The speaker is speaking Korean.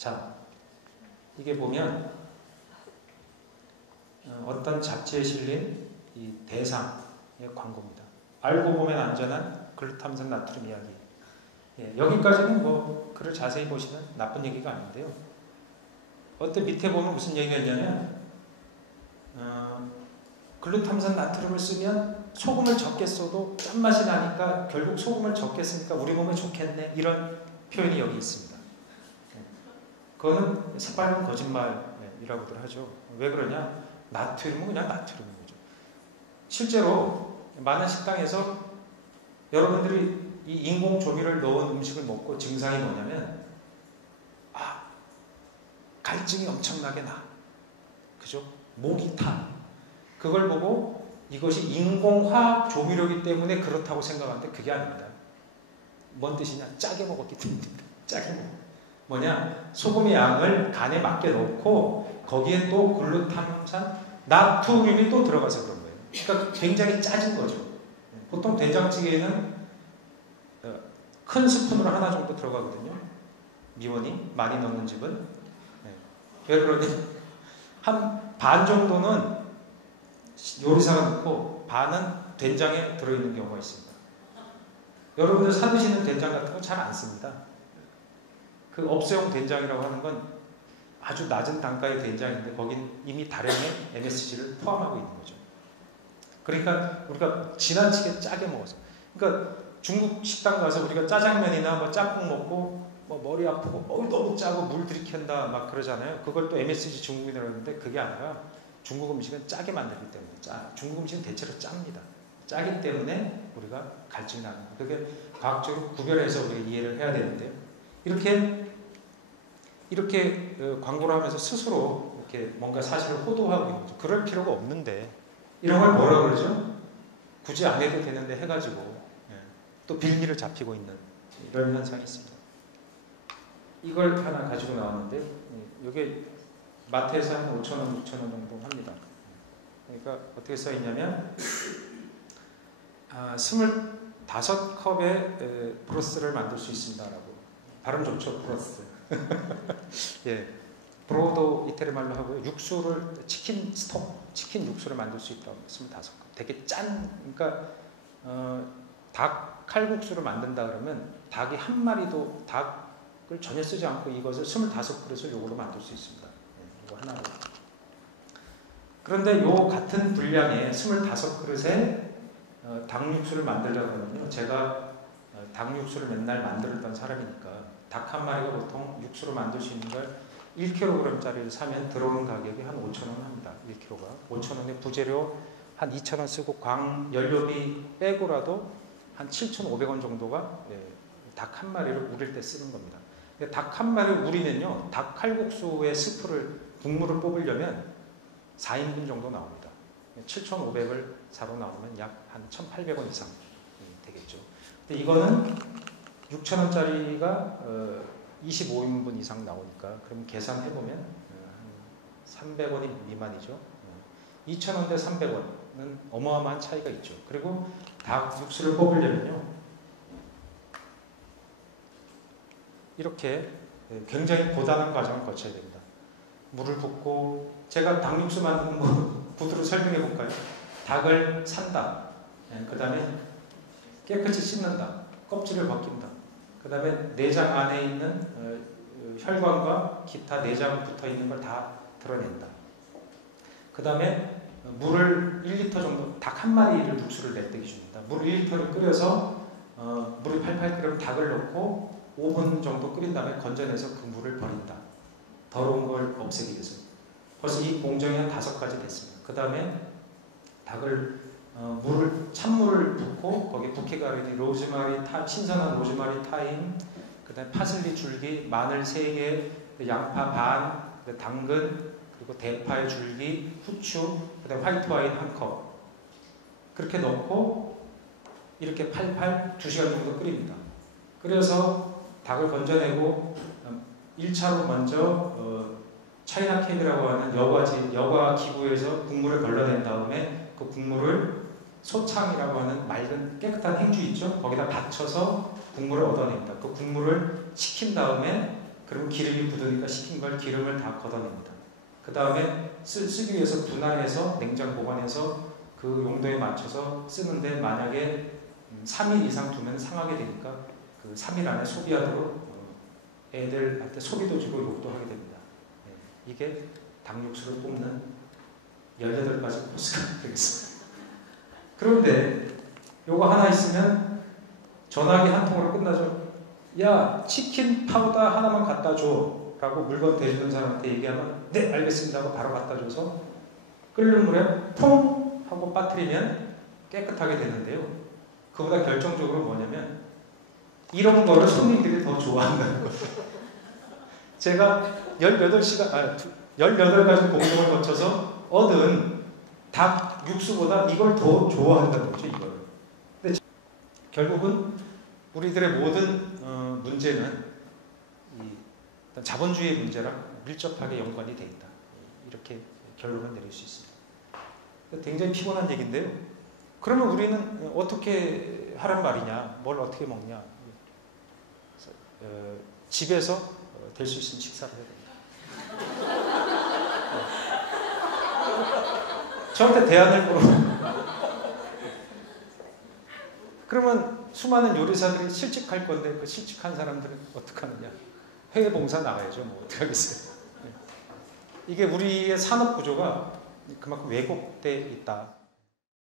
자, 이게 보면 어떤 잡지에 실린 이 대상의 광고입니다. 알고 보면 안전한 글루타민산 나트륨 이야기. 예, 여기까지는 뭐 글을 자세히 보시면 나쁜 얘기가 아닌데요. 어떤 밑에 보면 무슨 얘기가 있냐면 글루타민산 나트륨을 쓰면 소금을 적게 써도 짠맛이 나니까 결국 소금을 적게 쓰니까 우리 몸에 좋겠네, 이런 표현이 여기 있습니다. 그거는 새빨간 거짓말이라고들 하죠. 왜 그러냐? 나트륨은 그냥 나트륨인 거죠. 실제로 많은 식당에서 여러분들이 이 인공 조미료를 넣은 음식을 먹고 증상이 뭐냐면 갈증이 엄청나게 나. 그죠? 목이 타. 그걸 보고 이것이 인공화학 조미료이기 때문에 그렇다고 생각하는데 그게 아닙니다. 뭔 뜻이냐? 짜게 먹었기 때문입니다. 짜게 먹었기. 뭐냐? 소금의 양을 간에 맞게 넣고 거기에 또 글루타민산 나트륨이 또 들어가서 그런 거예요. 그러니까 굉장히 짜진 거죠. 보통 된장찌개에는 큰 스푼으로 하나 정도 들어가거든요. 미원이 많이 넣는 집은. 왜 그러냐? 한 반 정도는 요리사가 넣고 반은 된장에 들어있는 경우가 있습니다. 여러분들 사드시는 된장 같은 거 잘 안 씁니다. 그 업소용 된장이라고 하는 건 아주 낮은 단가의 된장인데 거긴 이미 다량의 MSG를 포함하고 있는 거죠. 그러니까 우리가 지나치게 짜게 먹어서. 그러니까 중국 식당 가서 우리가 짜장면이나 뭐 짬뽕 먹고 뭐 머리 아프고 너무 짜고 물 들이켠다 막 그러잖아요. 그걸 또 MSG 중국인이라고 하는데 그게 아니라 중국 음식은 짜게 만들기 때문에 중국 음식은 대체로 짭니다. 짜기 때문에 우리가 갈증이 나는 거예요. 그게 과학적으로 구별해서 우리가 이해를 해야 되는데요. 이렇게 광고를 하면서 스스로 이렇게 뭔가 사실을 호도하고 있는 거죠. 그럴 필요가 없는데 이런 걸 뭐라 그러죠? 굳이 안 해도 되는데 해가지고 또 빌미를 잡히고 있는 이런 현상이 있습니다. 이걸 하나 가지고 나왔는데 이게 마트에서 한 5,000원, 6,000원 정도 합니다. 그러니까 어떻게 써있냐면 25컵의 브로스를 만들 수 있습니다라고. 발음 좋죠, 브로스. 예, 브로도 이태리 말로 하고요. 육수를 치킨 육수를 만들 수 있다고 25컵. 되게 그러니까 닭 칼국수를 만든다 그러면 닭이 한 마리도 닭을 전혀 쓰지 않고 이것을 25그릇을 요걸로 만들 수 있습니다. 이거 하나로. 그런데 요 같은 분량의 25그릇에 닭 육수를 만들려고 하면요. 제가 닭 육수를 맨날 만들었던 사람이니까 닭 한 마리가 보통 육수로 만들 수 있는 걸 1kg짜리를 사면 들어오는 가격이 한 5,000원 합니다. 1kg가. 5,000원에 부재료 한 2,000원 쓰고 연료비 빼고라도 한 7,500원 정도가 닭 한 마리를 우릴 때 쓰는 겁니다. 닭 한 마리를 우리면요. 닭 칼국수의 국물을 뽑으려면 4인분 정도 나옵니다. 7,500을 사로 나오면 약 한 1,800원 이상 되겠죠. 근데 이거는 6,000원짜리가 25인분 이상 나오니까 그럼 계산해보면 300원이 미만이죠. 2,000원 대 300원은 어마어마한 차이가 있죠. 그리고 닭 육수를 뽑으려면요. 이렇게 굉장히 고단한 과정을 거쳐야 됩니다. 물을 붓고 제가 닭 육수 만드는 거 구두로 설명해 볼까요? 닭을 산다. 그 다음에 깨끗이 씻는다. 껍질을 벗긴다. 그 다음에 내장 안에 있는 혈관과 기타 내장 붙어 있는 걸 다 드러낸다. 그 다음에 물을 1리터 정도, 닭 한 마리를 육수를 낼 때 기준입니다. 물을 1리터를 끓여서 물이 팔팔 끓으면 닭을 넣고 5분 정도 끓인 다음에 건져내서 그 물을 버린다. 더러운 걸 없애기 위해서. 벌써 이 공정이 한 5가지 됐습니다. 그 다음에 닭을 찬물을 붓고 거기에 부케가르디, 로즈마리, 신선한 로즈마리, 타임, 그 다음에 파슬리 줄기, 마늘 3개, 양파 반, 당근, 그리고 대파의 줄기, 후추, 그 다음에 화이트 와인 1컵. 그렇게 넣고 이렇게 팔팔 2시간 정도 끓입니다. 끓여서 닭을 건져내고 1차로 먼저 차이나 캡이라고 하는 여과 기구에서 국물을 걸러낸 다음에 그 국물을 소창이라고 하는 맑은 깨끗한 행주 있죠? 거기다 받쳐서 국물을 얻어냅니다. 그 국물을 식힌 다음에 그러면 기름이 굳으니까 식힌 걸 기름을 다 걷어냅니다. 그 다음에 쓰기 위해서 분할해서 냉장 보관해서 그 용도에 맞춰서 쓰는데 만약에 3일 이상 두면 상하게 되니까 그 3일 안에 소비하도록 애들한테 소비도 주고 욕도 하게 됩니다. 이게 닭육수를 뽑는 18가지 코스가 되겠습니다. 그런데 요거 하나 있으면 전화기 한 통으로 끝나죠. 야, 치킨 파우더 하나만 갖다 줘 라고 물건 대주는 사람한테 얘기하면 네 알겠습니다 하고 바로 갖다 줘서 끓는 물에 퐁 하고 빠뜨리면 깨끗하게 되는데요. 그보다 결정적으로 뭐냐면 이런 거를 손님들이 더 좋아한다는 거예요. 제가 18가지 공정을 거쳐서 얻은 닭 육수보다 이걸 더 좋아한다는 거죠. 이걸. 근데 결국은 우리들의 모든 문제는 일단 자본주의의 문제랑 밀접하게 연관이 돼 있다. 이렇게 결론을 내릴 수 있습니다. 굉장히 피곤한 얘기인데요. 그러면 우리는 어떻게 하란 말이냐? 뭘 어떻게 먹냐? 집에서 될 수 있으면 식사를 해야 됩니다. 저한테 대안을 물어. 그러면 수많은 요리사들이 실직할 건데 그 실직한 사람들은 어떻게 하느냐? 해외 봉사 나가야죠. 뭐 어떻게 하겠어요? 이게 우리의 산업 구조가 그만큼 왜곡돼 있다.